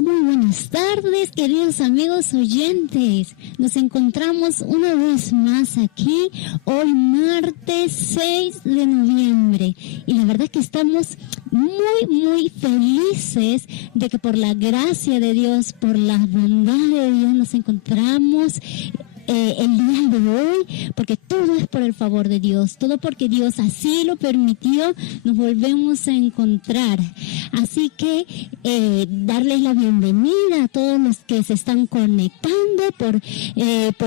Buenas tardes, queridos amigos oyentes. Nos encontramos una vez más aquí, hoy martes 6 de noviembre. Y la verdad que estamos muy felices de que por la gracia de Dios, por la bondad de Dios, nos encontramos el día de hoy, porque todo es por el favor de Dios, todo porque Dios así lo permitió, nos volvemos a encontrar. Así que darles la bienvenida a todos los que se están conectando por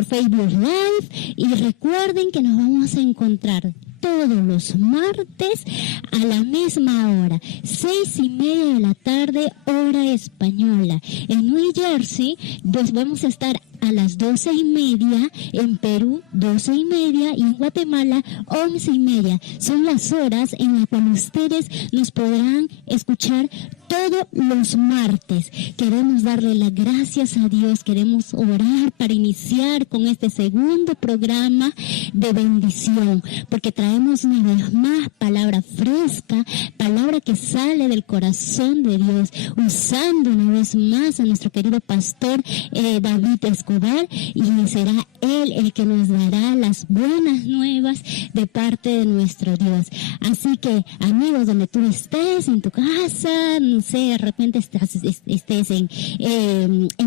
Facebook Live, y recuerden que nos vamos a encontrar todos los martes a la misma hora, 6:30 de la tarde, hora española. En New Jersey, pues vamos a estar a las 12:30, en Perú 12:30 y en Guatemala 11:30. Son las horas en las cuales ustedes nos podrán escuchar todos los martes. Queremos darle las gracias a Dios, queremos orar para iniciar con este segundo programa de bendición, porque traemos una vez más palabra fresca, palabra que sale del corazón de Dios, usando una vez más a nuestro querido pastor David Escobar, y será él el que nos dará las buenas nuevas de parte de nuestro Dios. Así que, amigos, donde tú estés, en tu casa, no sé, de repente estés en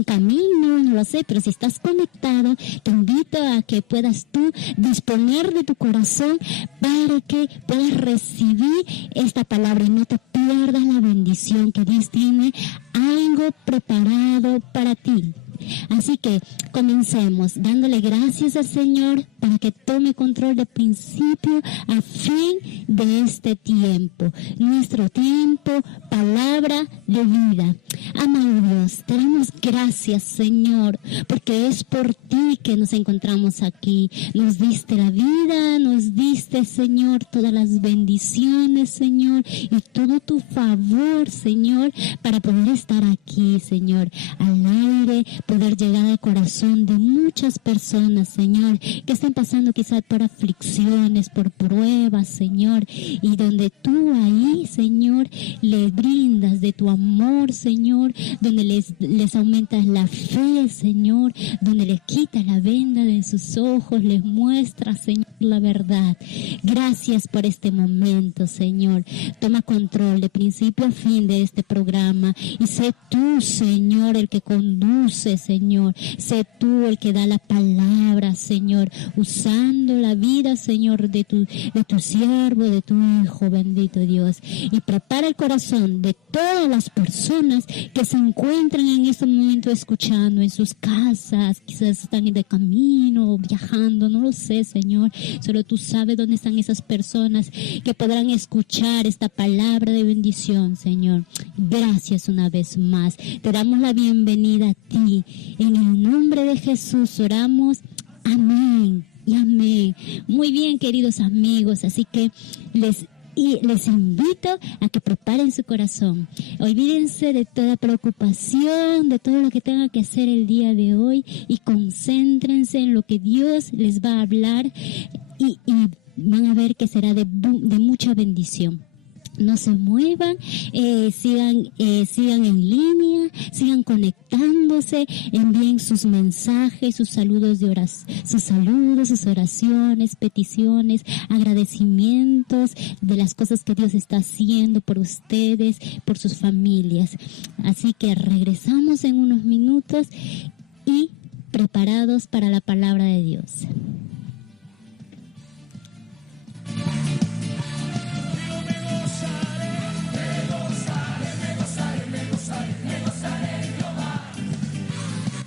camino, no lo sé, pero si estás conectado, te invito a que puedas tú disponer de tu corazón para que puedas recibir esta palabra y no te pierdas la bendición que Dios tiene algo preparado para ti. Así que comencemos dándole gracias al Señor para que tome control de principio a fin de este tiempo, nuestro tiempo, palabra de vida. Amado Dios, te damos gracias, Señor, porque es por ti que nos encontramos aquí. Nos diste la vida, nos diste, Señor, todas las bendiciones, Señor, y todo tu favor, Señor, para poder estar aquí, Señor, al aire, poder llegar al corazón de muchas personas, Señor, que están pasando quizás por aflicciones, por pruebas, Señor, y donde tú ahí, Señor, les brindas de tu amor, Señor, donde les aumentas la fe, Señor, donde les quitas la venda de sus ojos, les muestras, Señor, la verdad. Gracias por este momento, Señor. Toma control de principio a fin de este programa y sé tú, Señor, el que conduce, Señor. Sé tú el que da la palabra, Señor, usando la vida, Señor, de tu siervo, de tu hijo, bendito Dios. Y prepara el corazón de todas las personas que se encuentran en este momento escuchando en sus casas, quizás están de camino, viajando, no lo sé, Señor. Solo tú sabes dónde están esas personas que podrán escuchar esta palabra de bendición, Señor. Gracias una vez más. Te damos la bienvenida a ti. En el nombre de Jesús oramos. Amén y amén. Muy bien, queridos amigos, así que les invito a que preparen su corazón. Olvídense de toda preocupación, de todo lo que tengan que hacer el día de hoy, y concéntrense en lo que Dios les va a hablar, y van a ver que será de mucha bendición. No se muevan, sigan en línea, sigan conectándose, envíen sus mensajes, sus saludos, sus oraciones, peticiones, agradecimientos de las cosas que Dios está haciendo por ustedes, por sus familias. Así que regresamos en unos minutos y preparados para la palabra de Dios.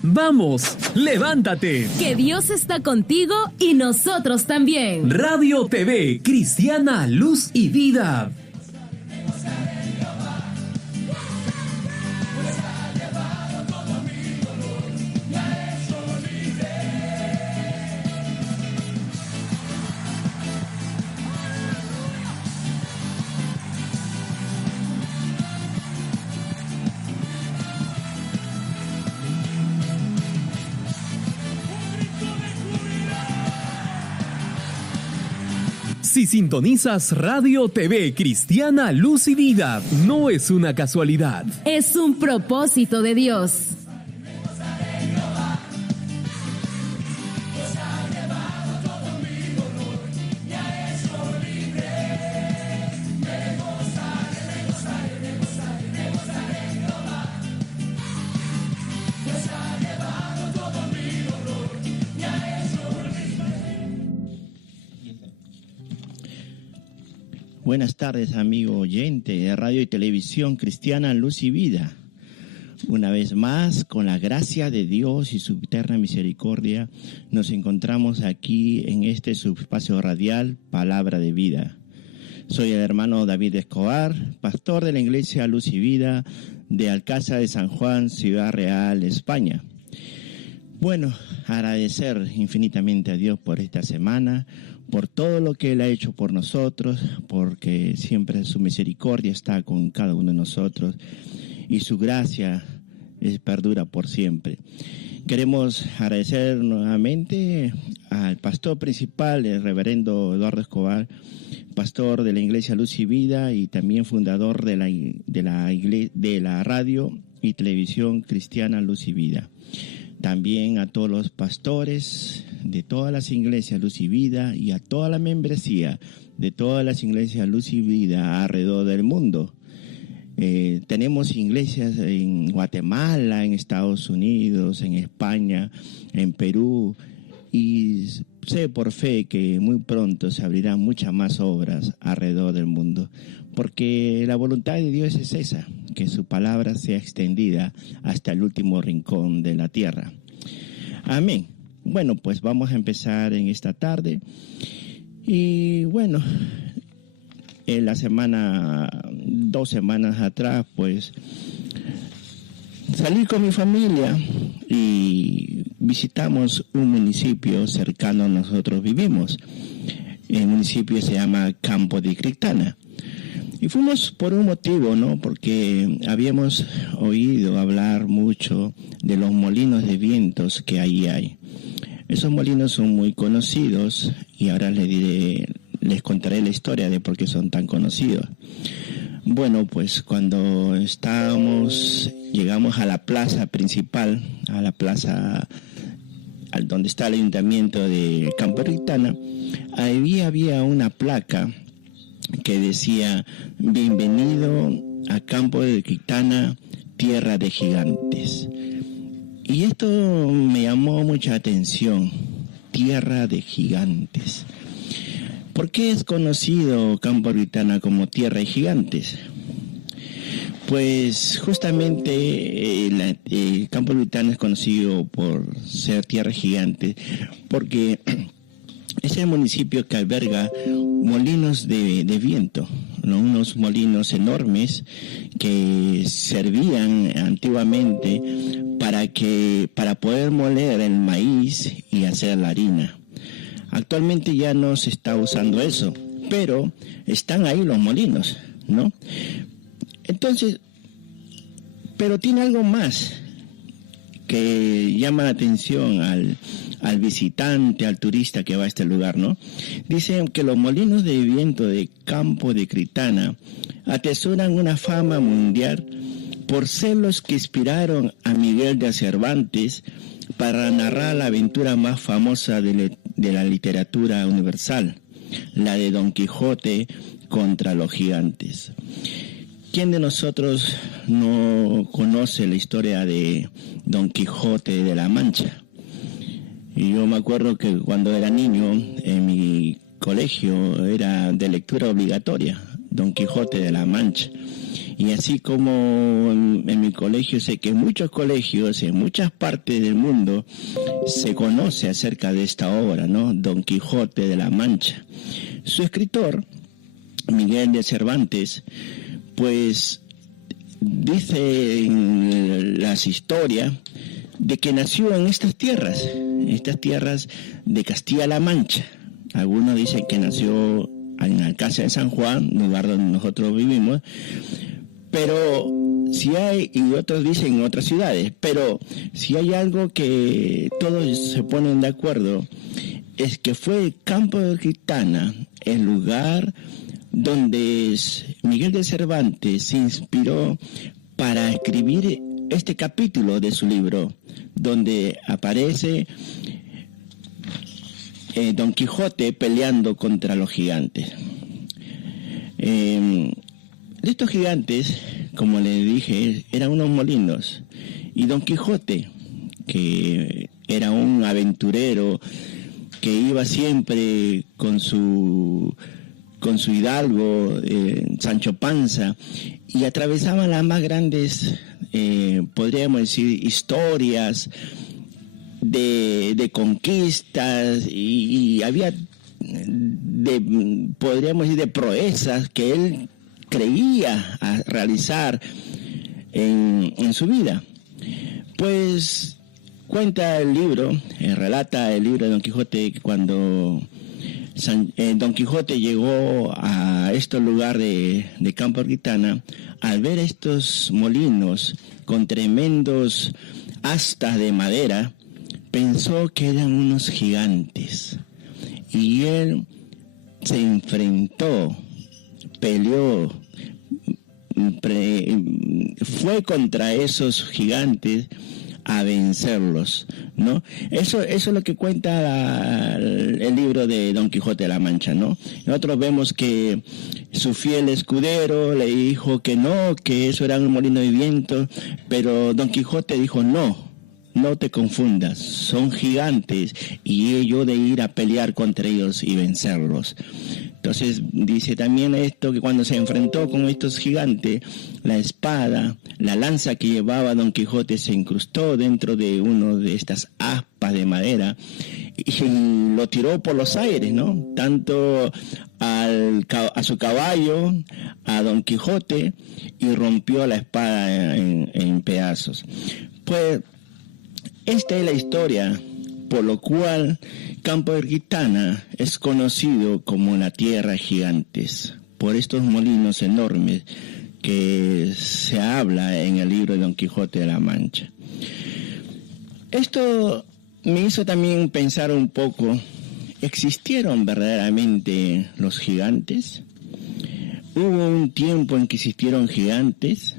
Vamos, levántate. Que Dios está contigo y nosotros también. Radio TV, Cristiana, Luz y Vida. Si sintonizas Radio TV Cristiana Luz y Vida, no es una casualidad. Es un propósito de Dios. Buenas tardes, amigo oyente de Radio y Televisión Cristiana Luz y Vida. Una vez más, con la gracia de Dios y su eterna misericordia, nos encontramos aquí en este subespacio radial, Palabra de Vida. Soy el hermano David Escobar, pastor de la Iglesia Luz y Vida de Alcázar de San Juan, Ciudad Real, España. Bueno, agradecer infinitamente a Dios por esta semana, por todo lo que Él ha hecho por nosotros, porque siempre su misericordia está con cada uno de nosotros y su gracia perdura por siempre. Queremos agradecer nuevamente al pastor principal, el reverendo Eduardo Escobar, pastor de la Iglesia Luz y Vida y también fundador de la radio y televisión Cristiana Luz y Vida. También a todos los pastores de todas las iglesias Luz y Vida y a toda la membresía de todas las iglesias Luz y Vida alrededor del mundo. Tenemos iglesias en Guatemala, en Estados Unidos, en España, en Perú, y sé por fe que muy pronto se abrirán muchas más obras alrededor del mundo, porque la voluntad de Dios es esa, que su palabra sea extendida hasta el último rincón de la tierra. Amén. Bueno, pues vamos a empezar en esta tarde. Y bueno, en la semana, 2 semanas atrás, pues salí con mi familia y visitamos un municipio cercano a nosotros vivimos. El municipio se llama Campo de Criptana. Y fuimos por un motivo, ¿no? Porque habíamos oído hablar mucho de los molinos de vientos que ahí hay. Esos molinos son muy conocidos y ahora les contaré la historia de por qué son tan conocidos. Bueno, pues cuando llegamos a la plaza principal, a la plaza donde está el ayuntamiento de Campo de Criptana, ahí había una placa que decía: bienvenido a Campo de Criptana, tierra de gigantes. Y esto me llamó mucha atención, tierra de gigantes. ¿Por qué es conocido Campo de Criptana como tierra de gigantes? Pues justamente el Campo de Criptana es conocido por ser tierra de gigantes, porque es el municipio que alberga molinos de viento, ¿no? Unos molinos enormes que servían antiguamente para poder moler el maíz y hacer la harina. Actualmente ya no se está usando eso, pero están ahí los molinos, ¿no? Entonces, pero tiene algo más que llama la atención al visitante, al turista que va a este lugar, ¿no? Dicen que los molinos de viento de Campo de Criptana atesoran una fama mundial por ser los que inspiraron a Miguel de Cervantes para narrar la aventura más famosa de la literatura universal, la de Don Quijote contra los gigantes. ¿Quién de nosotros no conoce la historia de Don Quijote de la Mancha? Y yo me acuerdo que cuando era niño, en mi colegio era de lectura obligatoria, Don Quijote de la Mancha. Y así como en mi colegio, sé que en muchos colegios, en muchas partes del mundo, se conoce acerca de esta obra, ¿no? Don Quijote de la Mancha. Su escritor, Miguel de Cervantes, pues dice en las historias de que nació en estas tierras de Castilla-La Mancha. Algunos dicen que nació en Alcázar de San Juan, lugar donde nosotros vivimos, pero si hay, y otros dicen en otras ciudades, pero si hay algo que todos se ponen de acuerdo, es que fue el Campo de Criptana el lugar donde Miguel de Cervantes se inspiró para escribir este capítulo de su libro, donde aparece Don Quijote peleando contra los gigantes. Estos gigantes, como les dije, eran unos molinos, y Don Quijote, que era un aventurero que iba siempre con su hidalgo, Sancho Panza, y atravesaban las más grandes, podríamos decir, historias de conquistas, y había, podríamos decir, de proezas que él creía a realizar en su vida. Pues cuenta el libro, relata el libro de Don Quijote, que cuando Don Quijote llegó a este lugar de Campo Gitana, al ver estos molinos con tremendos astas de madera, pensó que eran unos gigantes, y él se enfrentó, peleó, fue contra esos gigantes a vencerlos, ¿no? Eso es lo que cuenta el libro de Don Quijote de la Mancha, ¿no? Nosotros vemos que su fiel escudero le dijo que no, que eso era un molino de viento, pero Don Quijote dijo: no te confundas, son gigantes, y yo de ir a pelear contra ellos y vencerlos. Entonces dice también esto, que cuando se enfrentó con estos gigantes, la espada, la lanza que llevaba Don Quijote se incrustó dentro de uno de estas aspas de madera y lo tiró por los aires, ¿no? Tanto a su caballo, a Don Quijote, y rompió la espada en pedazos. Pues esta es la historia por lo cual Campo de Gitana es conocido como la tierra de gigantes, por estos molinos enormes que se habla en el libro de Don Quijote de la Mancha. Esto me hizo también pensar un poco: ¿existieron verdaderamente los gigantes? ¿Hubo un tiempo en que existieron gigantes?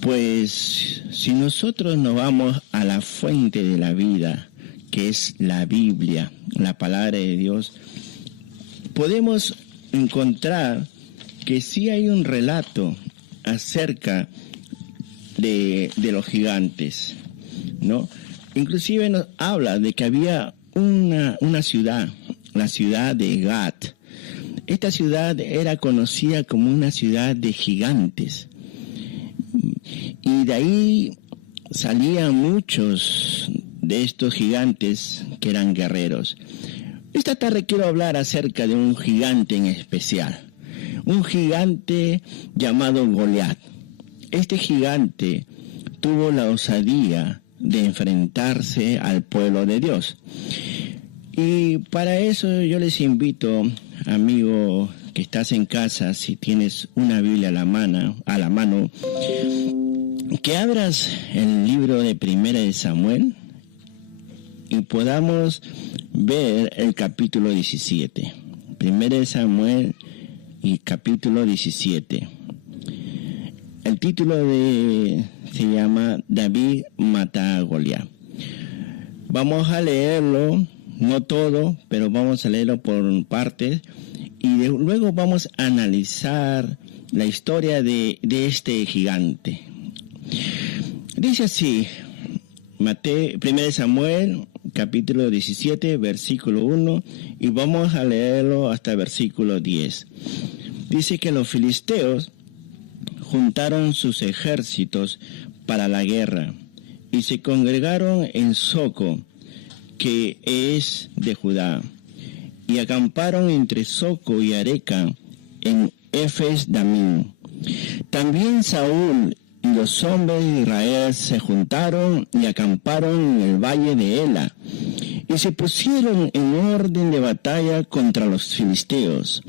Pues si nosotros nos vamos a la fuente de la vida, que es la Biblia, la palabra de Dios, podemos encontrar que sí hay un relato acerca de los gigantes, ¿no? Inclusive nos habla de que había una ciudad, la ciudad de Gat. Esta ciudad era conocida como una ciudad de gigantes, y de ahí salían muchos de estos gigantes que eran guerreros. Esta tarde quiero hablar acerca de un gigante en especial, un gigante llamado Goliat. Este gigante tuvo la osadía de enfrentarse al pueblo de Dios. Y para eso yo les invito, amigo que estás en casa, si tienes una Biblia a la mano, que abras el libro de Primera de Samuel y podamos ver el capítulo 17. Primera de Samuel y capítulo 17. El título se llama David mata a Goliat. Vamos a leerlo, no todo, pero vamos a leerlo por partes, y luego vamos a analizar la historia de este gigante. Dice así, 1 Samuel, capítulo 17, versículo 1, y vamos a leerlo hasta el versículo 10. Dice que los filisteos juntaron sus ejércitos para la guerra y se congregaron en Soco, que es de Judá, y acamparon entre Soco y Areca en Efes-Damín. También Saúl y los hombres de Israel se juntaron y acamparon en el valle de Ela, y se pusieron en orden de batalla contra los filisteos.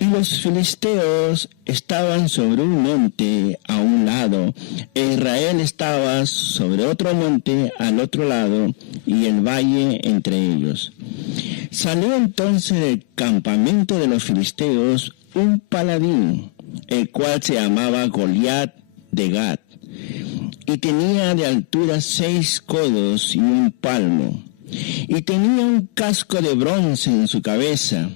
Y los filisteos estaban sobre un monte a un lado, e Israel estaba sobre otro monte al otro lado, y el valle entre ellos. Salió entonces del campamento de los filisteos un paladín, el cual se llamaba Goliat de Gat, y tenía de altura 6 codos y 1 palmo, y tenía un casco de bronce en su cabeza,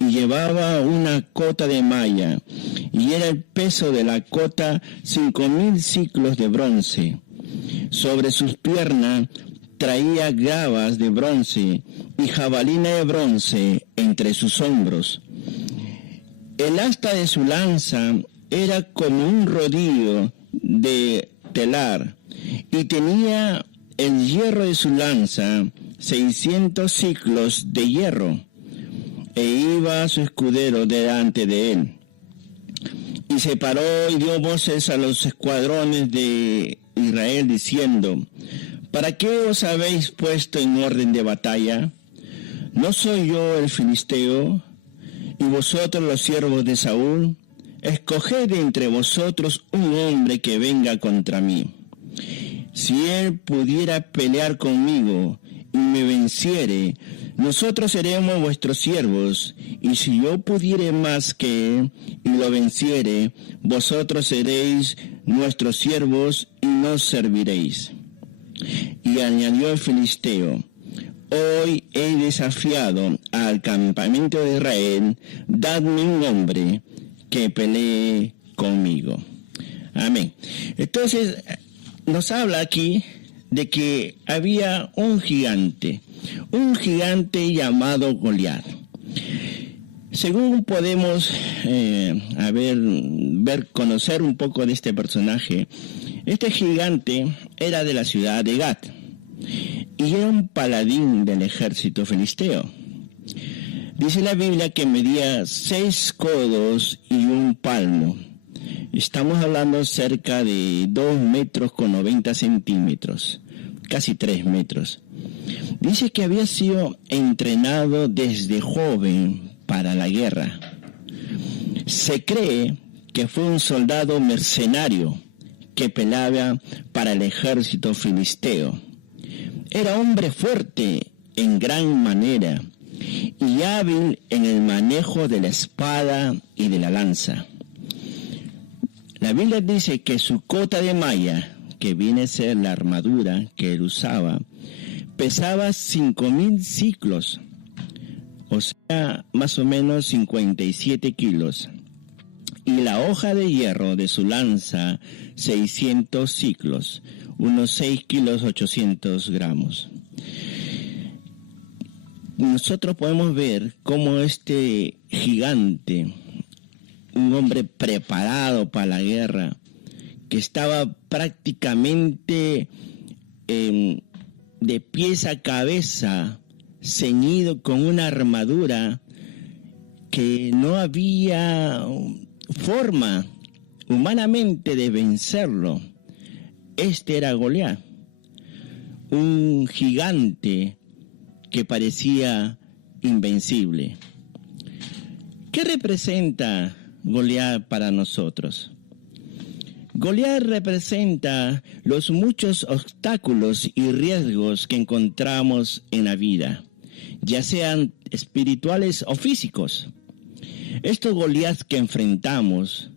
y llevaba una cota de malla, y era el peso de la cota 5,000 siclos de bronce. Sobre sus piernas traía gravas de bronce y jabalina de bronce entre sus hombros. El asta de su lanza era como un rodillo de telar, y tenía el hierro de su lanza 600 siclos de hierro, e iba su escudero delante de él. Y se paró y dio voces a los escuadrones de Israel, diciendo: ¿Para qué os habéis puesto en orden de batalla? ¿No soy yo el filisteo, y vosotros los siervos de Saúl? Escoged de entre vosotros un hombre que venga contra mí. Si él pudiera pelear conmigo y me venciere, nosotros seremos vuestros siervos, y si yo pudiere más que él y lo venciere, vosotros seréis nuestros siervos y nos serviréis. Y añadió el filisteo: Hoy he desafiado al campamento de Israel, dadme un hombre que pelee conmigo. Amén. Entonces, nos habla aquí de que había un gigante llamado Goliat. Según podemos conocer un poco de este personaje, este gigante era de la ciudad de Gat y era un paladín del ejército filisteo. Dice la Biblia que medía 6 codos y 1 palmo. Estamos hablando cerca de 2 metros con 90 centímetros, casi 3 metros. Dice que había sido entrenado desde joven para la guerra. Se cree que fue un soldado mercenario que peleaba para el ejército filisteo. Era hombre fuerte en gran manera y hábil en el manejo de la espada y de la lanza. La Biblia dice que su cota de malla, que viene a ser la armadura que él usaba, pesaba 5,000 ciclos, o sea, más o menos 57 kilos. Y la hoja de hierro de su lanza, 600 ciclos, unos 6 kilos 800 gramos. Nosotros podemos ver cómo este gigante, un hombre preparado para la guerra, que estaba prácticamente de pies a cabeza, ceñido con una armadura que no había forma humanamente de vencerlo. Este era Goliat, un gigante que parecía invencible. ¿Qué representa Goliat para nosotros? Goliat representa los muchos obstáculos y riesgos que encontramos en la vida, ya sean espirituales o físicos. Estos Goliats que enfrentamos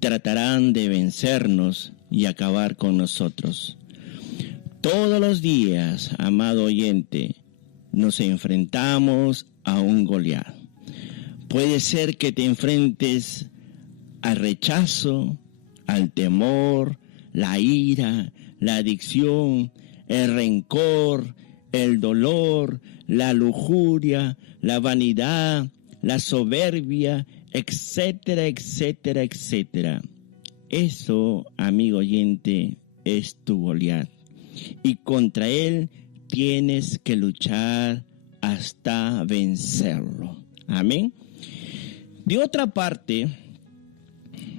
tratarán de vencernos y acabar con nosotros. Todos los días, amado oyente, nos enfrentamos a un Goliat. Puede ser que te enfrentes al rechazo, al temor, la ira, la adicción, el rencor, el dolor, la lujuria, la vanidad, la soberbia, etcétera, etcétera, etcétera. Eso, amigo oyente, es tu Goliat. Y contra él tienes que luchar hasta vencerlo. Amén. De otra parte,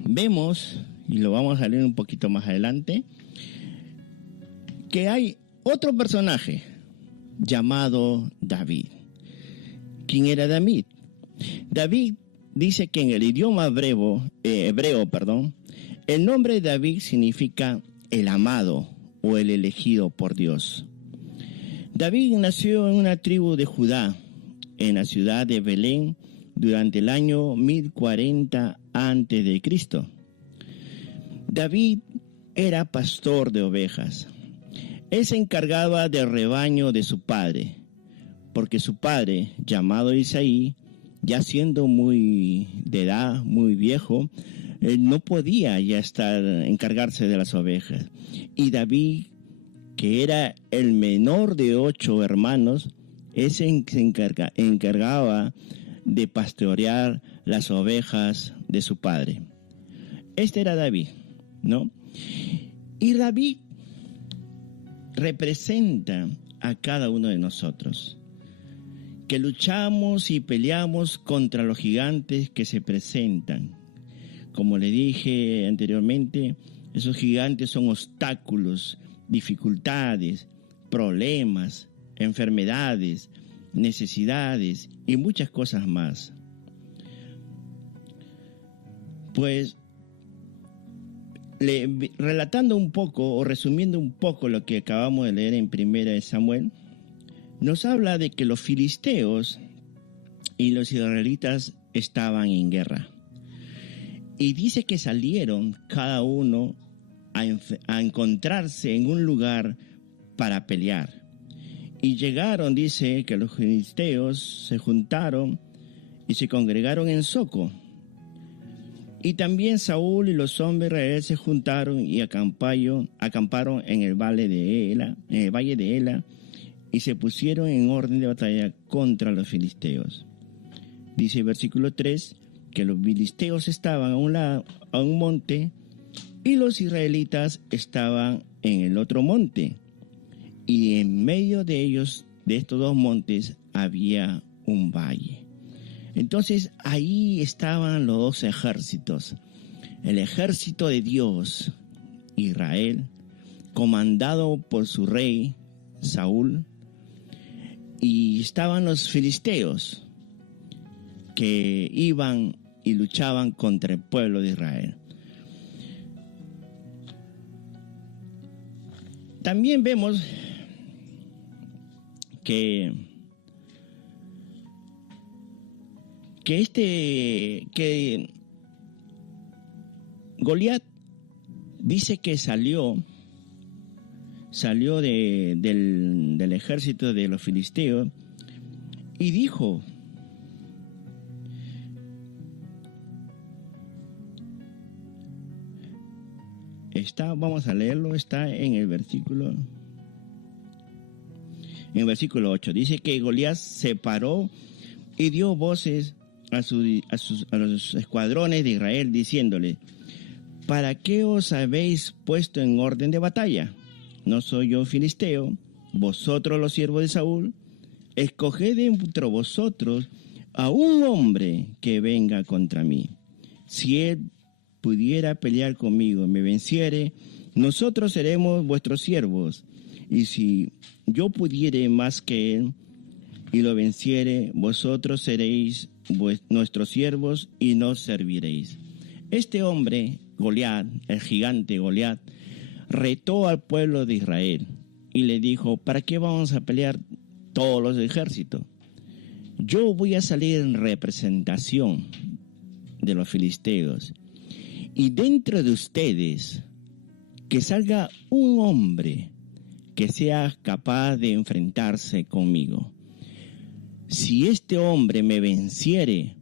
vemos, y lo vamos a leer un poquito más adelante, que hay otro personaje llamado David. ¿Quién era David? David dice que en el idioma hebreo, el nombre de David significa el amado o el elegido por Dios. David nació en una tribu de Judá, en la ciudad de Belén durante el año 1040 a.C. David era pastor de ovejas. Él se encargaba del rebaño de su padre, porque su padre, llamado Isaí, ya siendo muy de edad, muy viejo, no podía ya encargarse de las ovejas. Y David, que era el menor de 8 hermanos, él se encargaba de pastorear las ovejas de su padre. Este era David, ¿no? Y David representa a cada uno de nosotros, que luchamos y peleamos contra los gigantes que se presentan. Como le dije anteriormente, esos gigantes son obstáculos, dificultades, problemas, enfermedades, necesidades y muchas cosas más. Pues, relatando un poco o resumiendo un poco lo que acabamos de leer en 1 Samuel, nos habla de que los filisteos y los israelitas estaban en guerra. Y dice que salieron cada uno a encontrarse en un lugar para pelear. Y llegaron, dice, que los filisteos se juntaron y se congregaron en Soco. Y también Saúl y los hombres de Israel se juntaron y acamparon en el valle de Ela, y se pusieron en orden de batalla contra los filisteos. Dice el versículo 3 que los filisteos estaban a un monte y los israelitas estaban en el otro monte. Y en medio de ellos, de estos dos montes, había un valle. Entonces ahí estaban los dos ejércitos. El ejército de Dios, Israel, comandado por su rey Saúl, y estaban los filisteos que iban y luchaban contra el pueblo de Israel. También vemos que Goliat dice que salió del ejército de los filisteos y dijo: vamos a leerlo, está en el versículo 8. Dice que Goliat se paró y dio voces a los escuadrones de Israel, diciéndole: ¿para qué os habéis puesto en orden de batalla? ¿No soy yo filisteo, vosotros los siervos de Saúl? Escoged entre vosotros a un hombre que venga contra mí. Si él pudiera pelear conmigo y me venciere, nosotros seremos vuestros siervos. Y si yo pudiere más que él y lo venciere, vosotros seréis nuestros siervos y nos serviréis. Este hombre, Goliat, el gigante Goliat, retó al pueblo de Israel y le dijo: ¿para qué vamos a pelear todos los ejércitos? Yo voy a salir en representación de los filisteos, y dentro de ustedes que salga un hombre que sea capaz de enfrentarse conmigo. Si este hombre me venciere,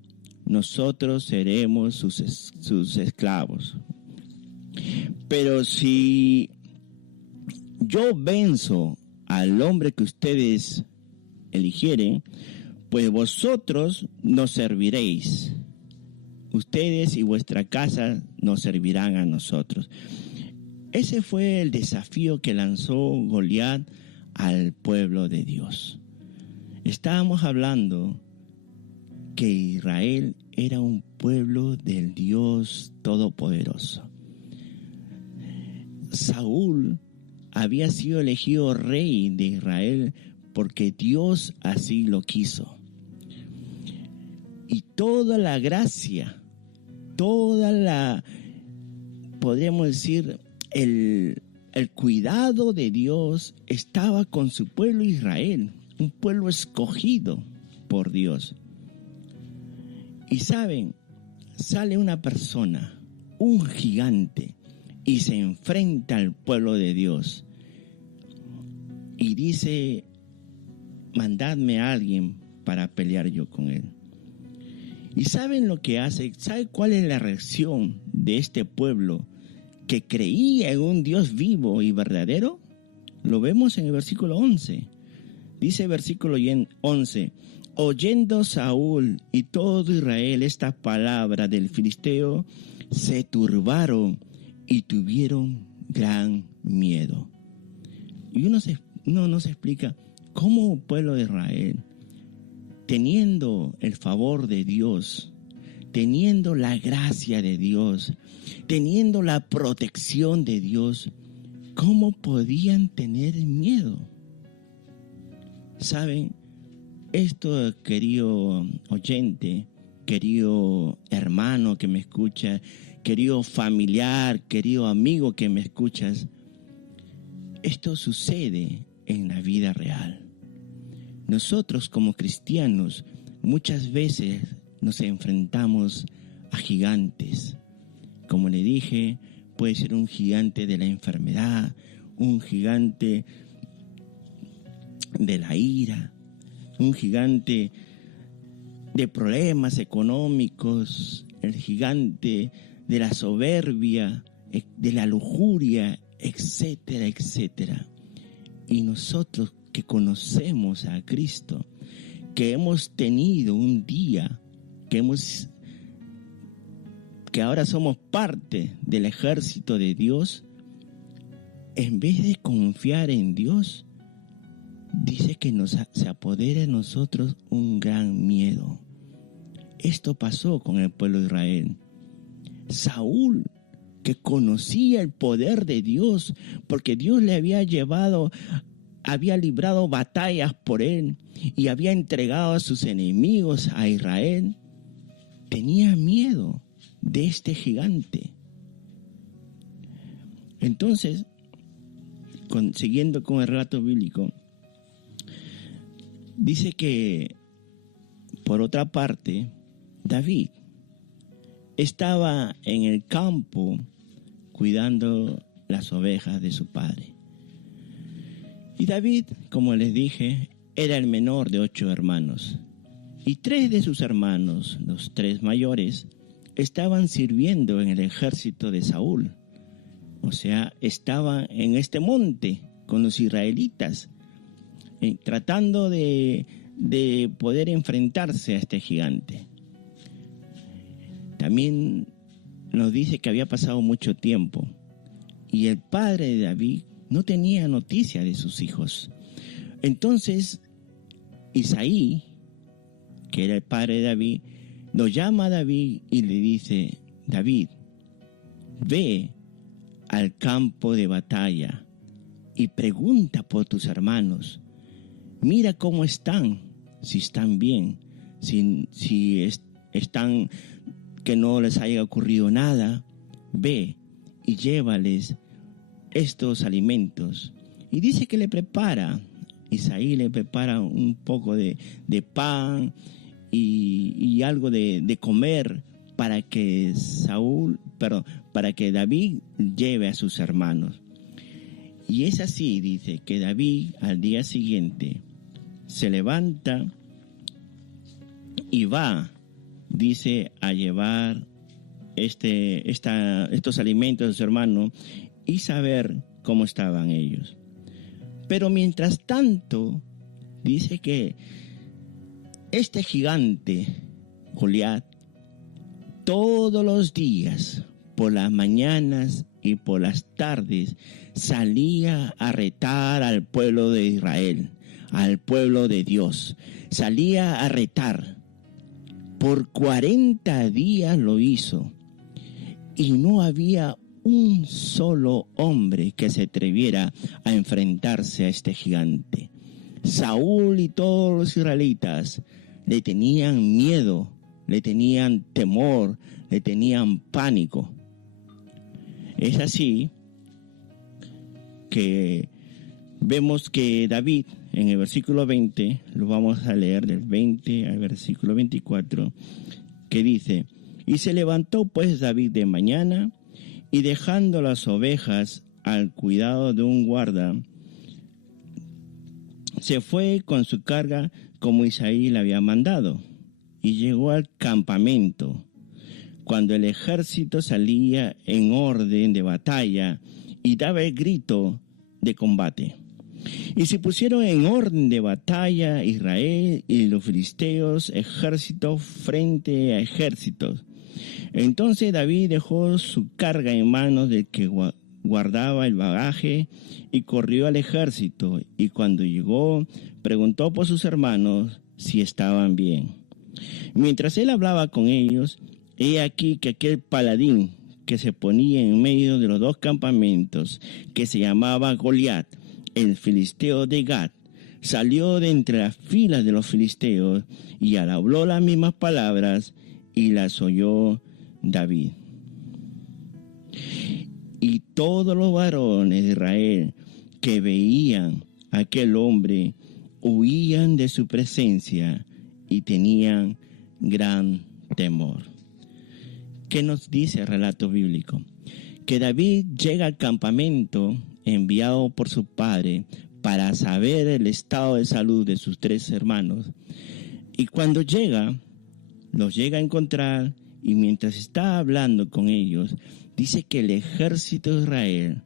nosotros seremos sus esclavos. Pero si yo venzo al hombre que ustedes eligieren, pues vosotros nos serviréis. Ustedes y vuestra casa nos servirán a nosotros. Ese fue el desafío que lanzó Goliat al pueblo de Dios. Estábamos hablando que Israel era un pueblo del Dios Todopoderoso. Saúl había sido elegido rey de Israel porque Dios así lo quiso. Y toda la gracia, podríamos decir, el cuidado de Dios estaba con su pueblo Israel, un pueblo escogido por Dios. Y saben, sale una persona, un gigante, y se enfrenta al pueblo de Dios. Y dice, mandadme a alguien para pelear yo con él. ¿Y saben lo que hace? ¿Sabe cuál es la reacción de este pueblo que creía en un Dios vivo y verdadero? Lo vemos en el versículo 11. Dice el versículo 11, oyendo Saúl y todo Israel esta palabra del filisteo, se turbaron y tuvieron gran miedo. Y uno se explica cómo el pueblo de Israel, teniendo el favor de Dios, teniendo la gracia de Dios, teniendo la protección de Dios, ¿cómo podían tener miedo? ¿Saben? Esto, querido oyente, querido hermano que me escucha, querido familiar, querido amigo que me escuchas, esto sucede en la vida real. Nosotros como cristianos muchas veces nos enfrentamos a gigantes. Como le dije, puede ser un gigante de la enfermedad, un gigante de la ira, un gigante de problemas económicos, el gigante de la soberbia, de la lujuria, etcétera, etcétera. Y nosotros que conocemos a Cristo, que hemos tenido un día, que ahora somos parte del ejército de Dios, en vez de confiar en Dios, dice que se apodera de nosotros un gran miedo. Esto pasó con el pueblo de Israel. Saúl, que conocía el poder de Dios, porque Dios le había librado batallas por él y había entregado a sus enemigos a Israel, tenía miedo de este gigante. Entonces, siguiendo con el relato bíblico, dice que, por otra parte, David estaba en el campo cuidando las ovejas de su padre. Y David, como les dije, era el menor de 8 hermanos. Y 3 de sus hermanos, los 3 mayores, estaban sirviendo en el ejército de Saúl. O sea, estaban en este monte con los israelitas, tratando de poder enfrentarse a este gigante. También nos dice que había pasado mucho tiempo y el padre de David no tenía noticia de sus hijos. Entonces Isaí, que era el padre de David, lo llama a David y le dice: David, ve al campo de batalla y pregunta por tus hermanos. Mira cómo están, si están bien, si están, que no les haya ocurrido nada. Ve y llévales estos alimentos. Y dice que le prepara, Isaí le prepara un poco de pan y algo de comer para que David lleve a sus hermanos. Y es así, dice, que David al día siguiente se levanta y va, dice, a llevar estos alimentos a su hermano y saber cómo estaban ellos. Pero mientras tanto, dice que este gigante, Goliat, todos los días, por las mañanas y por las tardes, salía a retar al pueblo de Israel, al pueblo de Dios. Salía a retar. Por 40 días lo hizo. Y no había un solo hombre que se atreviera a enfrentarse a este gigante. Saúl y todos los israelitas le tenían miedo, le tenían temor, le tenían pánico. Es así que vemos que David en el versículo 20, lo vamos a leer del 20 al versículo 24, que dice: y se levantó pues David de mañana, y dejando las ovejas al cuidado de un guarda, se fue con su carga como Isaí le había mandado, y llegó al campamento, cuando el ejército salía en orden de batalla y daba el grito de combate. Y se pusieron en orden de batalla Israel y los filisteos, ejército frente a ejércitos. Entonces David dejó su carga en manos del que guardaba el bagaje y corrió al ejército, y cuando llegó preguntó por sus hermanos si estaban bien. Mientras él hablaba con ellos, he aquí que aquel paladín que se ponía en medio de los dos campamentos, que se llamaba Goliat, el filisteo de Gat, salió de entre las filas de los filisteos y habló las mismas palabras, y las oyó David. Y todos los varones de Israel que veían a aquel hombre huían de su presencia y tenían gran temor. ¿Qué nos dice el relato bíblico? Que David llega al campamento enviado por su padre para saber el estado de salud de sus 3 hermanos. Y cuando llega, los llega a encontrar, y mientras está hablando con ellos, dice que el ejército de Israel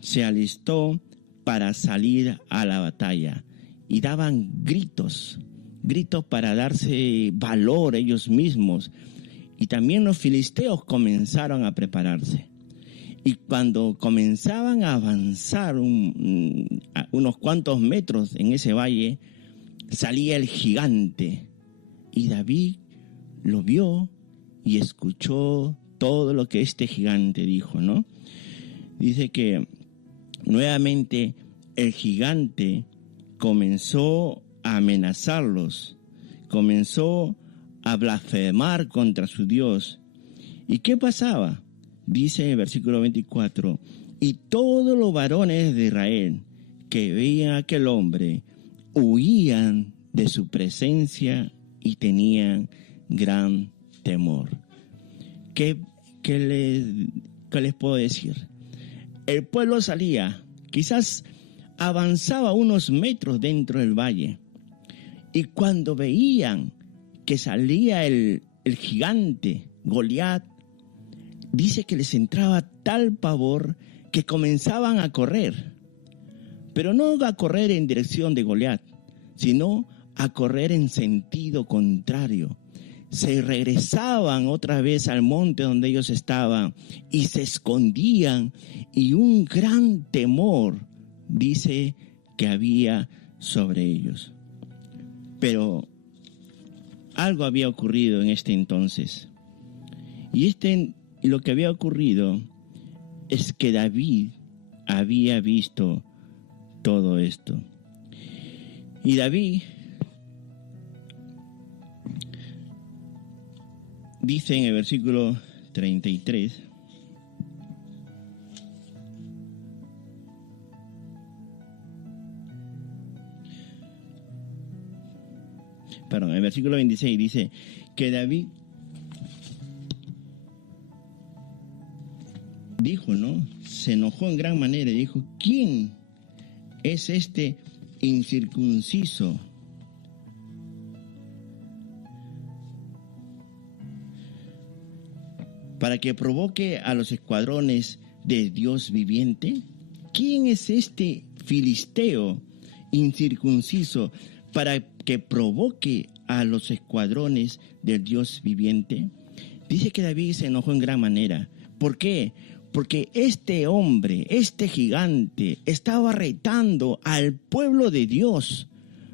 se alistó para salir a la batalla, y daban gritos para darse valor ellos mismos. Y también los filisteos comenzaron a prepararse. Y cuando comenzaban a avanzar unos cuantos metros en ese valle, salía el gigante. Y David lo vio y escuchó todo lo que este gigante dijo, ¿no? Dice que nuevamente el gigante comenzó a amenazarlos, comenzó a blasfemar contra su Dios. ¿Y qué pasaba? Dice en el versículo 24, y todos los varones de Israel que veían a aquel hombre huían de su presencia y tenían gran temor. ¿Qué les puedo decir? El pueblo salía, quizás avanzaba unos metros dentro del valle, y cuando veían que salía el gigante Goliat, dice que les entraba tal pavor que comenzaban a correr, pero no a correr en dirección de Goliat, sino a correr en sentido contrario. Se regresaban otra vez al monte donde ellos estaban y se escondían, y un gran temor dice que había sobre ellos. Pero algo había ocurrido en este entonces, y lo que había ocurrido es que David había visto todo esto. Y David dice en el versículo 33, el versículo 26 dice que David dijo, ¿no? Se enojó en gran manera y dijo: ¿quién es este incircunciso para que provoque a los escuadrones de Dios viviente? ¿Quién es este filisteo incircunciso para que provoque a los escuadrones del Dios viviente? Dice que David se enojó en gran manera. ¿Por qué? Porque este hombre, este gigante, estaba retando al pueblo de Dios,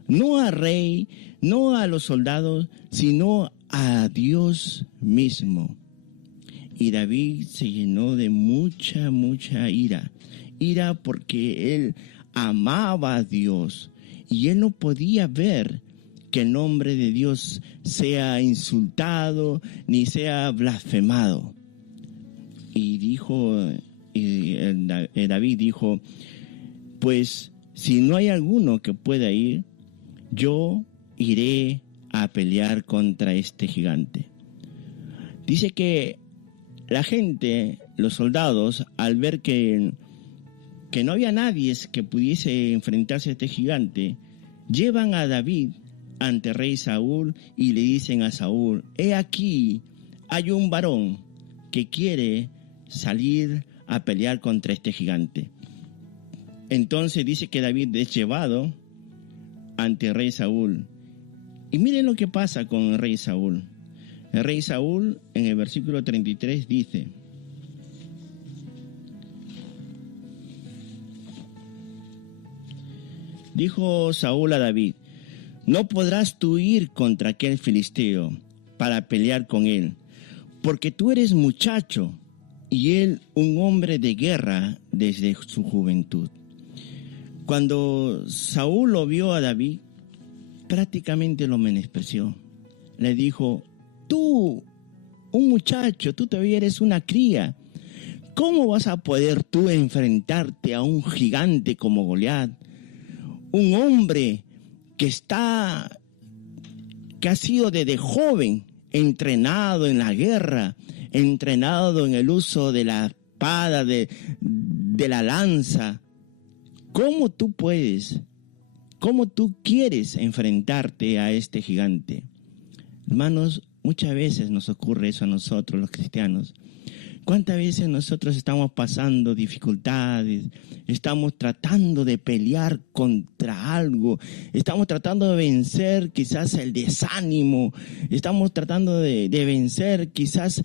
no al rey, no a los soldados, sino a Dios mismo. Y David se llenó de mucha ira porque él amaba a Dios y él no podía ver que el nombre de Dios sea insultado ni sea blasfemado. Y David dijo: pues si no hay alguno que pueda ir, yo iré a pelear contra este gigante. Dice que la gente, los soldados, al ver que no había nadie que pudiese enfrentarse a este gigante, llevan a David ante el rey Saúl y le dicen a Saúl: he aquí, hay un varón que quiere salir a pelear contra este gigante. Entonces dice que David es llevado ante el rey Saúl. Y miren lo que pasa con el rey Saúl. El rey Saúl, en el versículo 33, dice: dijo Saúl a David: no podrás tú ir contra aquel filisteo para pelear con él, porque tú eres muchacho y él un hombre de guerra desde su juventud. Cuando Saúl lo vio a David, prácticamente lo menospreció. Le dijo: tú, un muchacho, tú todavía eres una cría. ¿Cómo vas a poder tú enfrentarte a un gigante como Goliat? Un hombre que ha sido desde joven entrenado en la guerra, entrenado en el uso de la espada, de la lanza. ¿Cómo tú puedes? ¿Cómo tú quieres enfrentarte a este gigante? Hermanos, muchas veces nos ocurre eso a nosotros los cristianos. ¿Cuántas veces nosotros estamos pasando dificultades? Estamos tratando de pelear contra algo. Estamos tratando de vencer quizás el desánimo. Estamos tratando de vencer quizás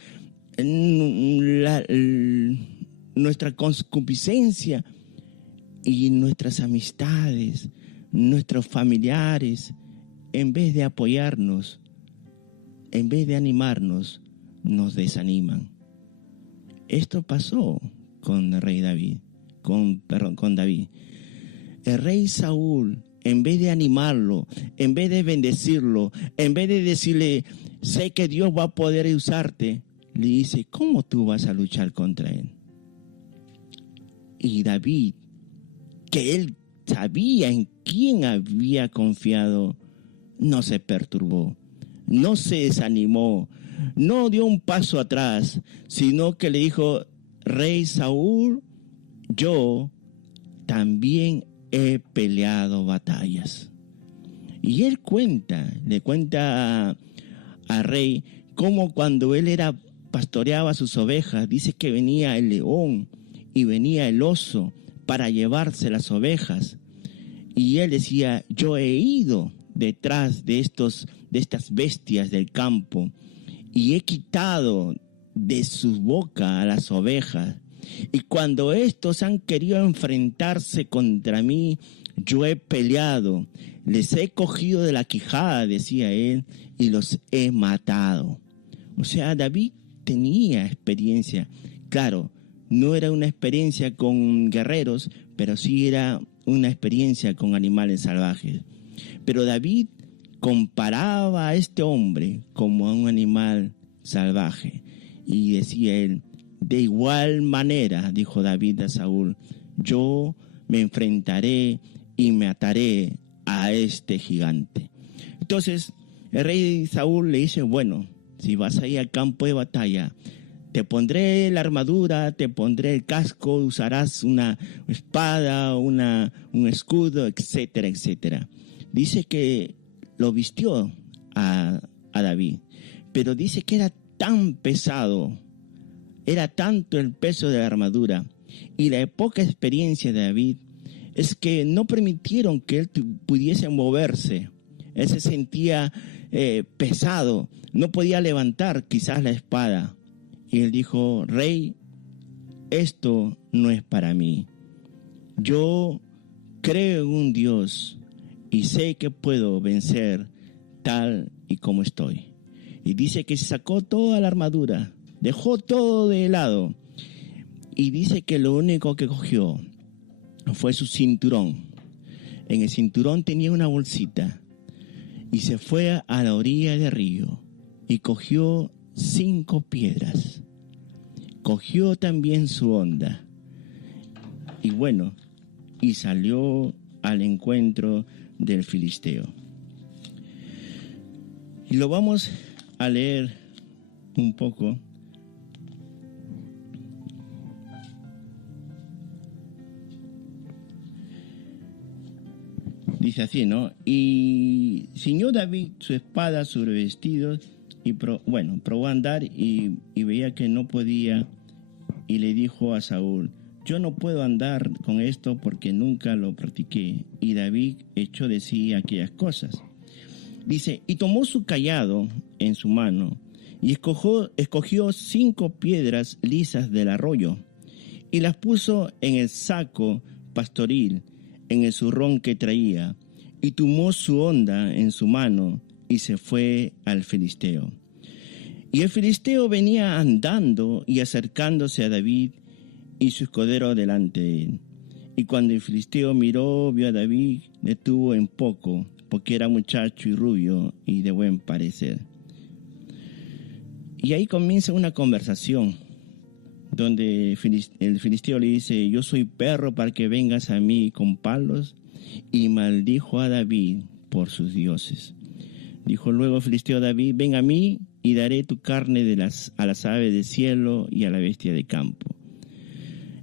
nuestra concupiscencia y nuestras amistades, nuestros familiares. En vez de apoyarnos, en vez de animarnos, nos desaniman. Esto pasó con el rey David, con David. El rey Saúl, en vez de animarlo, en vez de bendecirlo, en vez de decirle: sé que Dios va a poder usarte, le dice: ¿cómo tú vas a luchar contra él? Y David, que él sabía en quién había confiado, no se perturbó, no se desanimó, no dio un paso atrás, sino que le dijo: rey Saúl, yo también he peleado batallas. Y él le cuenta al rey cómo cuando él pastoreaba sus ovejas, dice que venía el león y venía el oso para llevarse las ovejas. Y él decía: yo he ido detrás de estas bestias del campo y he quitado de su boca a las ovejas. Y cuando estos han querido enfrentarse contra mí, yo he peleado, les he cogido de la quijada, decía él, y los he matado. O sea, David tenía experiencia. Claro, no era una experiencia con guerreros, pero sí era una experiencia con animales salvajes. Pero David comparaba a este hombre como a un animal salvaje. Y decía él: de igual manera, dijo David a Saúl, yo me enfrentaré y me ataré a este gigante. Entonces, el rey Saúl le dice: bueno, si vas a ir al campo de batalla, te pondré la armadura, te pondré el casco, usarás una espada, un escudo, etcétera, etcétera. Dice que lo vistió a David, pero dice que era tan pesado, era tanto el peso de la armadura y la poca experiencia de David, es que no permitieron que él pudiese moverse. Él se sentía pesado, no podía levantar quizás la espada. Y él dijo: rey, esto no es para mí. Yo creo en un Dios y sé que puedo vencer tal y como estoy. Y dice que se sacó toda la armadura, dejó todo de lado. Y dice que lo único que cogió fue su cinturón. En el cinturón tenía una bolsita. Y se fue a la orilla del río y cogió 5 piedras. Cogió también su honda. Y bueno, y salió al encuentro del filisteo. Y lo vamos a leer un poco. Dice así, ¿no? Y ciñó David su espada sobre vestidos y probó a andar y veía que no podía, y le dijo a Saúl: yo no puedo andar con esto porque nunca lo practiqué. Y David echó de sí aquellas cosas. Dice, y tomó su cayado en su mano y escogió 5 piedras lisas del arroyo y las puso en el saco pastoril, en el zurrón que traía, y tomó su honda en su mano y se fue al filisteo. Y el filisteo venía andando y acercándose a David y su escudero delante de él. Y cuando el filisteo miró, vio a David, le tuvo en poco, porque era muchacho y rubio y de buen parecer. Y ahí comienza una conversación donde el filisteo le dice: yo soy perro para que vengas a mí con palos, y maldijo a David por sus dioses. Dijo luego el filisteo a David: ven a mí y daré tu carne a las aves del cielo y a la bestia de campo.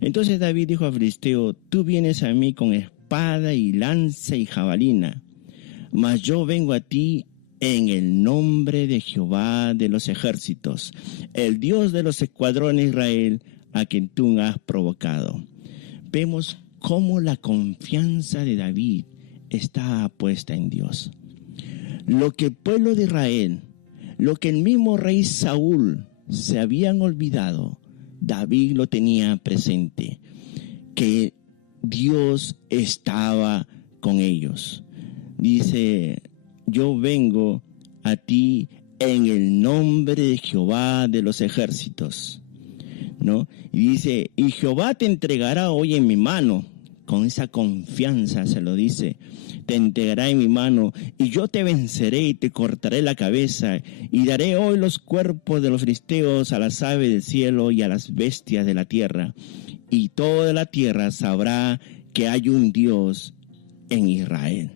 Entonces David dijo al filisteo: tú vienes a mí con espada y lanza y jabalina, mas yo vengo a ti en el nombre de Jehová de los ejércitos, el Dios de los escuadrones de Israel, a quien tú has provocado. Vemos cómo la confianza de David está puesta en Dios. Lo que el pueblo de Israel, lo que el mismo rey Saúl se habían olvidado, David lo tenía presente, que Dios estaba con ellos. Dice: yo vengo a ti en el nombre de Jehová de los ejércitos, ¿no? Y dice: y Jehová te entregará hoy en mi mano. Con esa confianza se lo dice: te entregará en mi mano, y yo te venceré y te cortaré la cabeza, y daré hoy los cuerpos de los filisteos a las aves del cielo y a las bestias de la tierra, y toda la tierra sabrá que hay un Dios en Israel.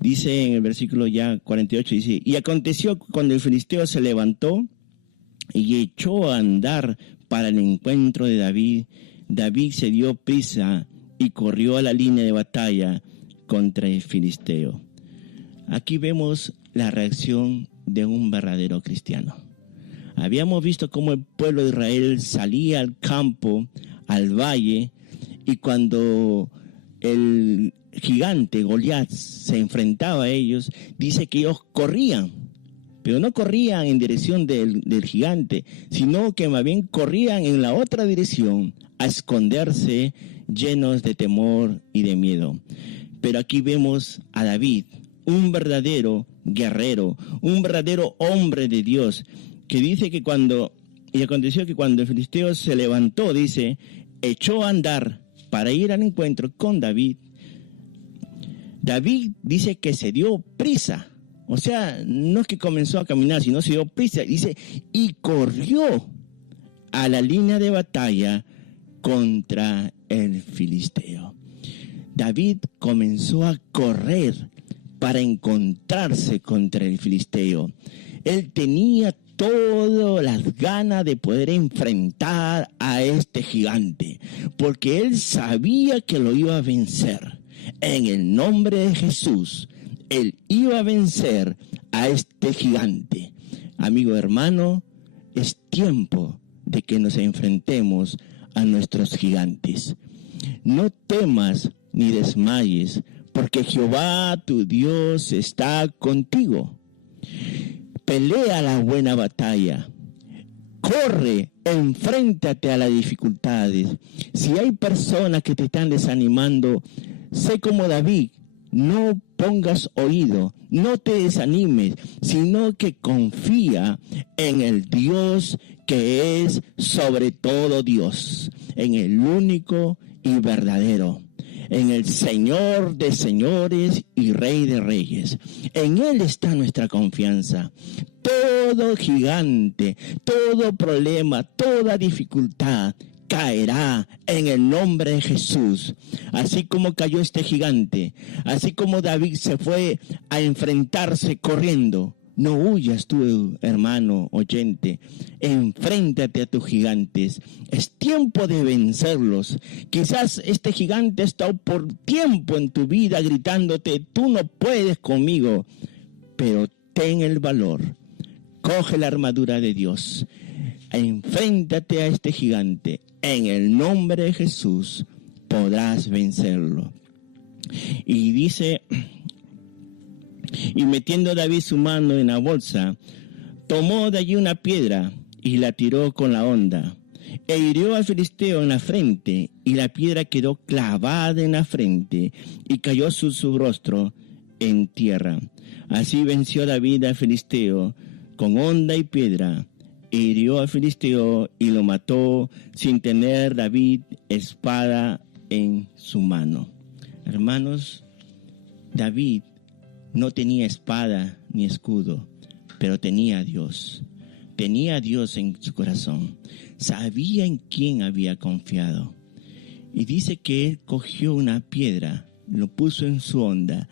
Dice en el versículo ya 48, dice: y aconteció cuando el filisteo se levantó y echó a andar para el encuentro de David, David se dio prisa y corrió a la línea de batalla contra el filisteo. Aquí vemos la reacción de un verdadero cristiano. Habíamos visto cómo el pueblo de Israel salía al campo, al valle, y cuando el gigante Goliat se enfrentaba a ellos, dice que ellos corrían, pero no corrían en dirección del gigante, sino que más bien corrían en la otra dirección a esconderse, llenos de temor y de miedo. Pero aquí vemos a David, un verdadero guerrero, un verdadero hombre de Dios, que dice que aconteció que cuando el filisteo se levantó, dice, echó a andar para ir al encuentro con David. David dice que se dio prisa, o sea, no es que comenzó a caminar, sino se dio prisa, dice, y corrió a la línea de batalla contra el filisteo. David comenzó a correr para encontrarse contra el filisteo. Él tenía todas las ganas de poder enfrentar a este gigante, porque él sabía que lo iba a vencer. En el nombre de Jesús, él iba a vencer a este gigante. Amigo hermano, es tiempo de que nos enfrentemos a nuestros gigantes. No temas ni desmayes, porque Jehová tu Dios está contigo. Pelea la buena batalla. Corre, enfréntate a las dificultades. Si hay personas que te están desanimando, sé como David, no pongas oído, no te desanimes, sino que confía en el Dios que es sobre todo Dios, en el único y verdadero, en el Señor de señores y Rey de reyes. En Él está nuestra confianza. Todo gigante, todo problema, toda dificultad caerá en el nombre de Jesús. Así como cayó este gigante, así como David se fue a enfrentarse corriendo, no huyas tú, hermano oyente, enfréntate a tus gigantes. Es tiempo de vencerlos. Quizás este gigante ha estado por tiempo en tu vida gritándote, tú no puedes conmigo, pero ten el valor, coge la armadura de Dios, enfréntate a este gigante. En el nombre de Jesús podrás vencerlo. Y dice, y metiendo David su mano en la bolsa, tomó de allí una piedra y la tiró con la honda, e hirió al filisteo en la frente, y la piedra quedó clavada en la frente, y cayó su rostro en tierra. Así venció David al filisteo con honda y piedra, e hirió al filisteo y lo mató sin tener David espada en su mano. Hermanos, David no tenía espada ni escudo, pero tenía a Dios. Tenía a Dios en su corazón. Sabía en quién había confiado. Y dice que él cogió una piedra, lo puso en su honda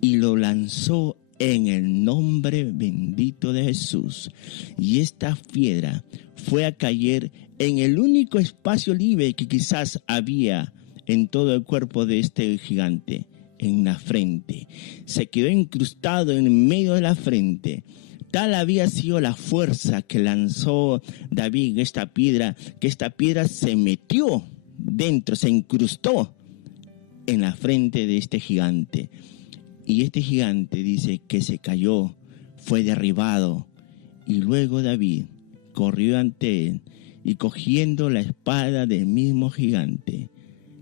y lo lanzó en el nombre bendito de Jesús. Y esta piedra fue a caer en el único espacio libre que quizás había en todo el cuerpo de este gigante, en la frente. Se quedó incrustado en medio de la frente. Tal había sido la fuerza que lanzó David esta piedra, que esta piedra se metió dentro, se incrustó en la frente de este gigante. Y este gigante dice que se cayó, fue derribado. Y luego David corrió ante él y cogiendo la espada del mismo gigante,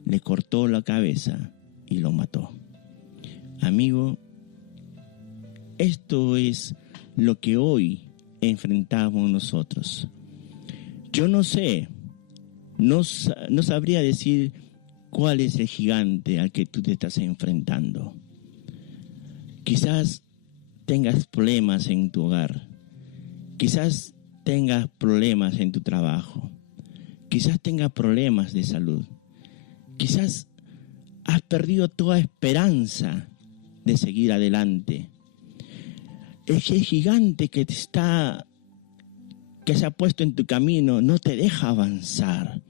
le cortó la cabeza y lo mató. Amigo, esto es lo que hoy enfrentamos nosotros. Yo no sé, no sabría decir cuál es el gigante al que tú te estás enfrentando. Quizás tengas problemas en tu hogar, quizás tengas problemas en tu trabajo, quizás tengas problemas de salud, quizás has perdido toda esperanza de seguir adelante. El gigante que se ha puesto en tu camino no te deja avanzar.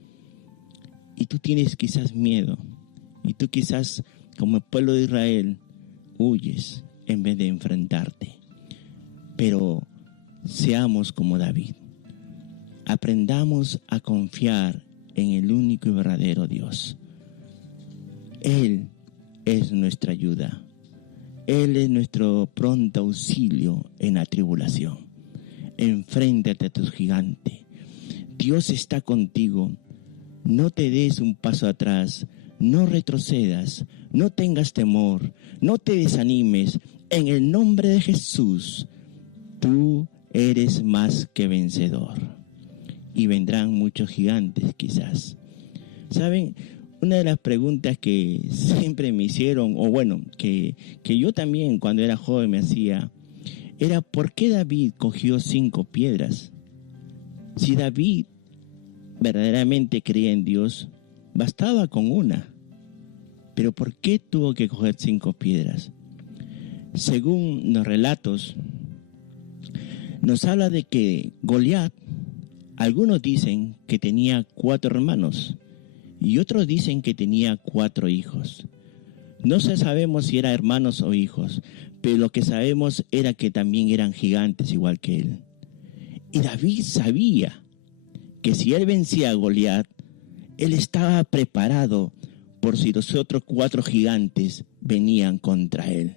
Y tú tienes quizás miedo. Y tú quizás, como el pueblo de Israel, huyes en vez de enfrentarte. Pero seamos como David. Aprendamos a confiar en el único y verdadero Dios. Él es nuestra ayuda. Él es nuestro pronto auxilio en la tribulación. Enfréntate a tu gigante. Dios está contigo. No te des un paso atrás. No retrocedas. No tengas temor. No te desanimes. En el nombre de Jesús, tú eres más que vencedor. Y vendrán muchos gigantes quizás. ¿Saben? Una de las preguntas que siempre me hicieron, o bueno, que yo también cuando era joven me hacía, era ¿por qué David cogió 5 piedras? Si David verdaderamente creía en Dios, bastaba con una. Pero ¿por qué tuvo que coger 5 piedras? Según los relatos, nos habla de que Goliat, algunos dicen que tenía 4 hermanos, y otros dicen que tenía 4 hijos. No sabemos si eran hermanos o hijos, pero lo que sabemos era que también eran gigantes igual que él. Y David sabía que si él vencía a Goliat, él estaba preparado por si los otros 4 gigantes venían contra él.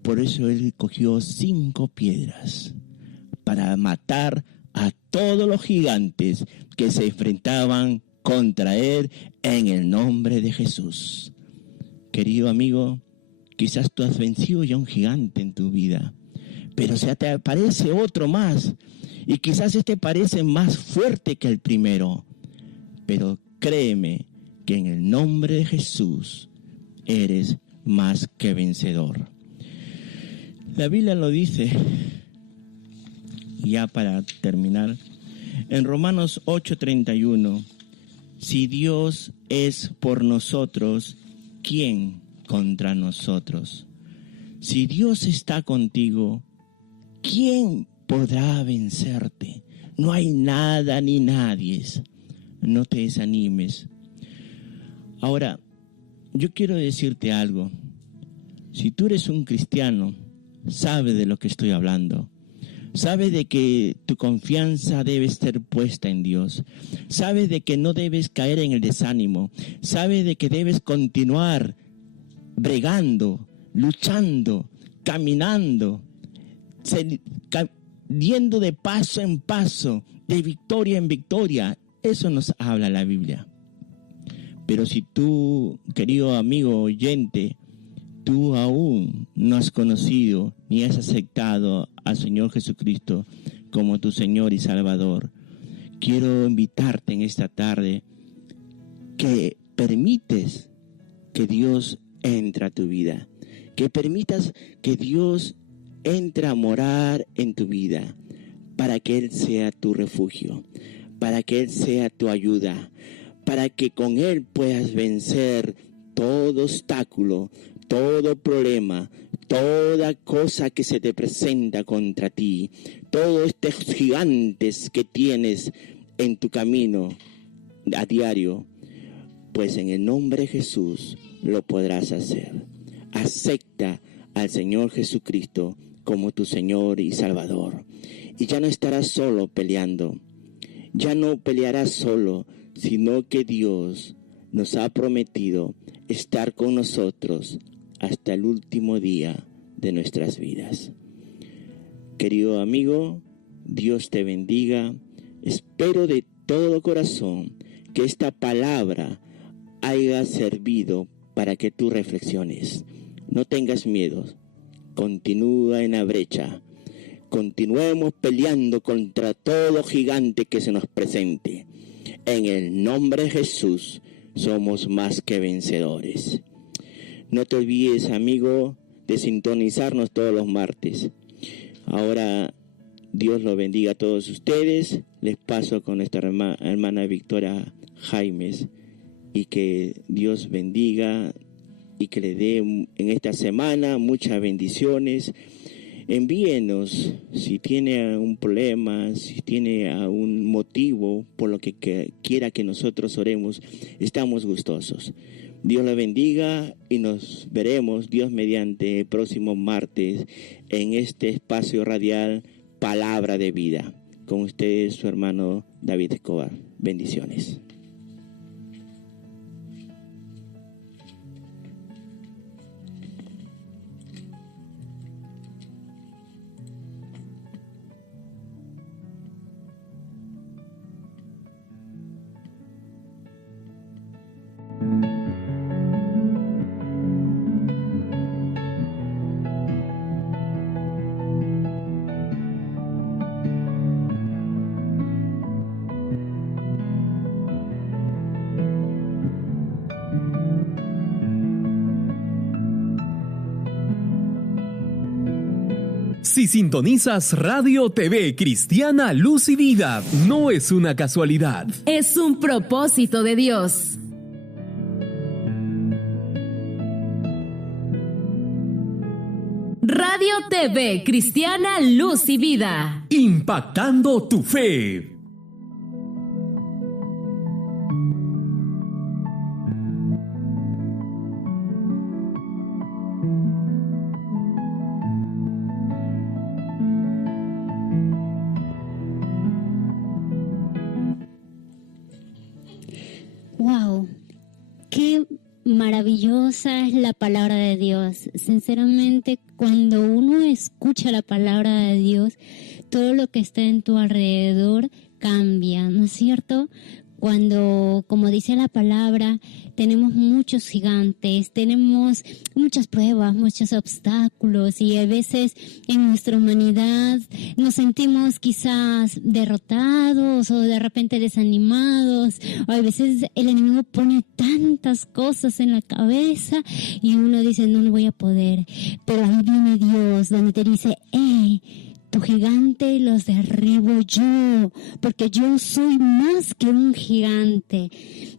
Por eso él cogió 5 piedras para matar a todos los gigantes que se enfrentaban contra él en el nombre de Jesús. Querido amigo, quizás tú has vencido ya un gigante en tu vida, pero se te aparece otro más, y quizás este parece más fuerte que el primero, pero créeme que en el nombre de Jesús eres más que vencedor. La Biblia lo dice, y ya para terminar, en Romanos 8:31, Si Dios es por nosotros, ¿quién contra nosotros? Si Dios está contigo, ¿quién podrá vencerte? No hay nada ni nadie. No te desanimes. Ahora, yo quiero decirte algo. Si tú eres un cristiano, sabes de lo que estoy hablando. Sabes de que tu confianza debe ser puesta en Dios. Sabes de que no debes caer en el desánimo. Sabes de que debes continuar bregando, luchando, caminando, yendo de paso en paso, de victoria en victoria. Eso nos habla la Biblia. Pero si tú, querido amigo oyente, tú aún no has conocido ni has aceptado al Señor Jesucristo como tu Señor y Salvador, quiero invitarte en esta tarde que permites que Dios entre a tu vida, que permitas que Dios entre a morar en tu vida, para que Él sea tu refugio, para que Él sea tu ayuda, para que con Él puedas vencer todo obstáculo, todo problema, toda cosa que se te presenta contra ti, todos estos gigantes que tienes en tu camino a diario, pues en el nombre de Jesús lo podrás hacer. Acepta al Señor Jesucristo como tu Señor y Salvador. Y ya no estarás solo peleando, ya no pelearás solo, sino que Dios nos ha prometido estar con nosotros hasta el último día de nuestras vidas. Querido amigo, Dios te bendiga. Espero de todo corazón que esta palabra haya servido para que tú reflexiones. No tengas miedo. Continúa en la brecha. Continuemos peleando contra todo gigante que se nos presente. En el nombre de Jesús somos más que vencedores. No te olvides, amigo, de sintonizarnos todos los martes. Ahora, Dios los bendiga a todos ustedes. Les paso con nuestra hermana Victoria Jaimes. Y que Dios bendiga y que le dé en esta semana muchas bendiciones. Envíenos si tiene un problema, si tiene un motivo por lo que quiera que nosotros oremos. Estamos gustosos. Dios la bendiga y nos veremos, Dios mediante, el próximo martes en este espacio radial Palabra de Vida. Con ustedes, su hermano David Escobar. Bendiciones. Si sintonizas Radio TV Cristiana Luz y Vida, no es una casualidad. Es un propósito de Dios. Radio TV Cristiana Luz y Vida. Impactando tu fe. Wow, qué maravillosa es la palabra de Dios. Sinceramente, cuando uno escucha la palabra de Dios, todo lo que está en tu alrededor cambia, ¿no es cierto? Cuando, como dice la palabra, tenemos muchos gigantes, tenemos muchas pruebas, muchos obstáculos y a veces en nuestra humanidad nos sentimos quizás derrotados o de repente desanimados, o a veces el enemigo pone tantas cosas en la cabeza y uno dice no voy a poder, pero ahí viene Dios donde te dice Tu gigante los derribo yo, porque yo soy más que un gigante.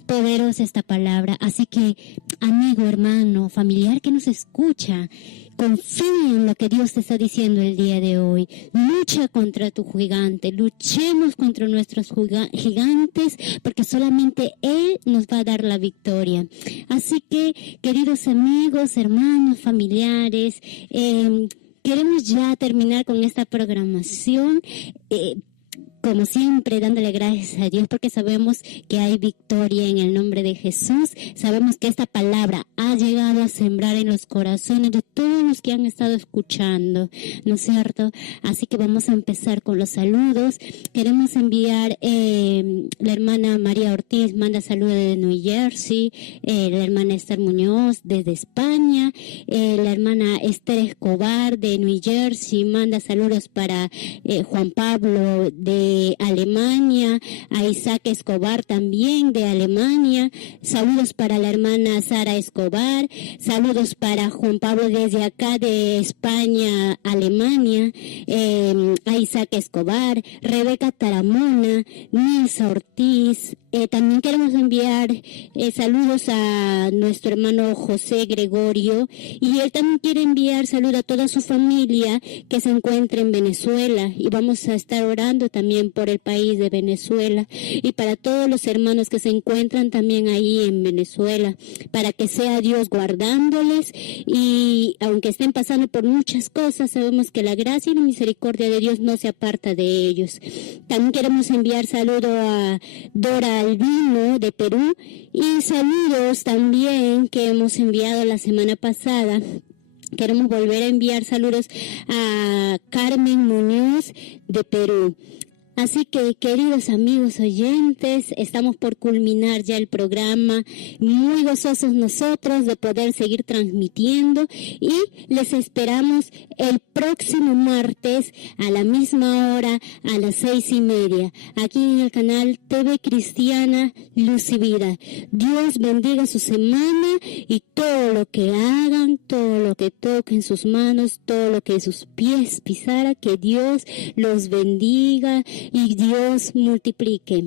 Poderosa esta palabra. Así que, amigo, hermano, familiar que nos escucha, confía en lo que Dios te está diciendo el día de hoy. Lucha contra tu gigante. Luchemos contra nuestros gigantes, porque solamente Él nos va a dar la victoria. Así que, queridos amigos, hermanos, familiares, queremos ya terminar con esta programación. Como siempre, dándole gracias a Dios porque sabemos que hay victoria en el nombre de Jesús. Sabemos que esta palabra ha llegado a sembrar en los corazones de todos los que han estado escuchando, ¿no es cierto? Así que vamos a empezar con los saludos. Queremos enviar, la hermana María Ortiz manda saludos de New Jersey, la hermana Esther Muñoz desde España, la hermana Esther Escobar de New Jersey manda saludos para Juan Pablo de Alemania, a Isaac Escobar también de Alemania, saludos para la hermana Sara Escobar, saludos para Juan Pablo desde acá de España, Alemania, a Isaac Escobar, Rebeca Taramona, Nilsa Ortiz. También queremos enviar saludos a nuestro hermano José Gregorio, y él también quiere enviar saludos a toda su familia que se encuentra en Venezuela, y vamos a estar orando también por el país de Venezuela y para todos los hermanos que se encuentran también ahí en Venezuela, para que sea Dios guardándoles, y aunque estén pasando por muchas cosas, sabemos que la gracia y la misericordia de Dios no se aparta de ellos. También queremos enviar saludo a Dora Albino de Perú, y saludos también que hemos enviado la semana pasada. Queremos volver a enviar saludos a Carmen Muñoz de Perú. Así que, queridos amigos oyentes, estamos por culminar ya el programa, muy gozosos nosotros de poder seguir transmitiendo, y les esperamos el próximo martes a la misma hora, a las 6:30, aquí en el canal TV Cristiana Luz y Vida. Dios bendiga su semana y todo lo que hagan, todo lo que toquen sus manos, todo lo que sus pies pisara, que Dios los bendiga y Dios multiplique.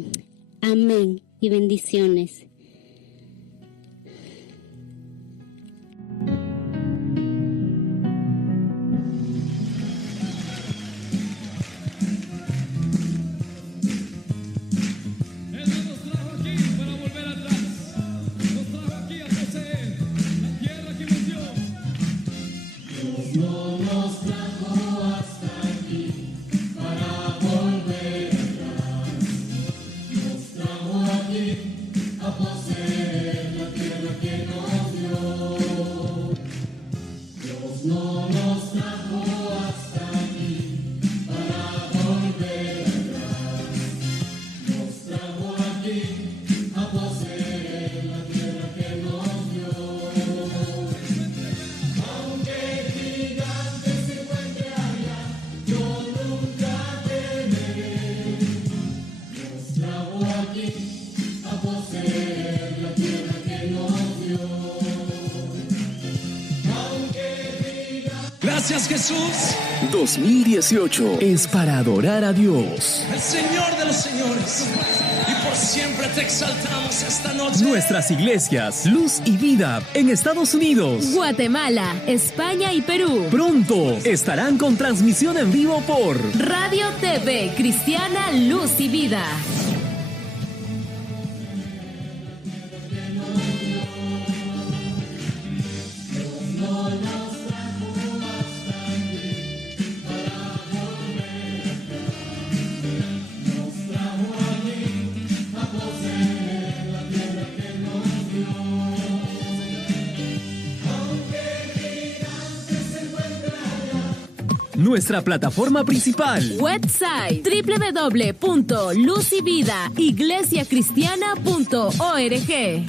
Amén y bendiciones. Gracias, Jesús. 2018 es para adorar a Dios. El Señor de los señores. Y por siempre te exaltamos esta noche. Nuestras iglesias, Luz y Vida, en Estados Unidos, Guatemala, España y Perú. pronto estarán con transmisión en vivo por Radio TV Cristiana Luz y Vida. nuestra plataforma principal. Website www.luzyvidaIglesiacristiana.org.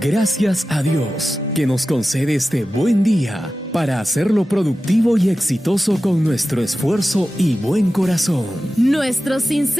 Gracias a Dios que nos concede este buen día para hacerlo productivo y exitoso con nuestro esfuerzo y buen corazón. Nuestro sincero